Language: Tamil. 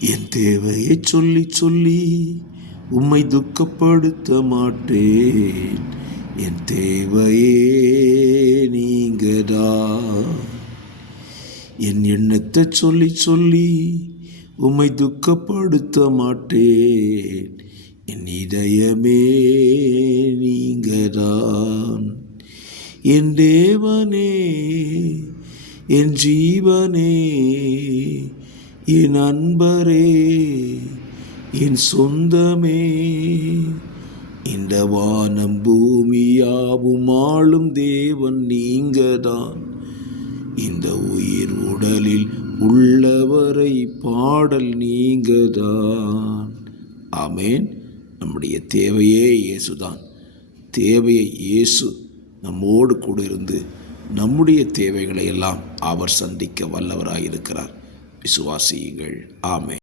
என் தேவையை சொல்லி சொல்லி உம்மை துக்கப்படுத்த மாட்டேன். என் தேவையே நீங்கடா. என் எண்ணத்தை சொல்லி சொல்லி உம்மை துக்கப்படுத்த மாட்டேன். என் இதயமே நீங்கதான். என் தேவனே, என் ஜீவனே, என் அன்பரே, என் சொந்தமே, இந்த வானம் பூமியாவும் ஆளும் தேவன் நீங்கதான். இந்த உயிர் உடலில் உள்ளவரை பாடல் நீங்கதான். ஆமேன். நம்முடைய தேவையே இயேசுதான். தேவையை இயேசு நம்மோடு கூட இருந்து நம்முடைய தேவைகளை எல்லாம் அவர் சந்திக்க வல்லவராயிருக்கிறார். விசுவாசியுங்கள். ஆமென்.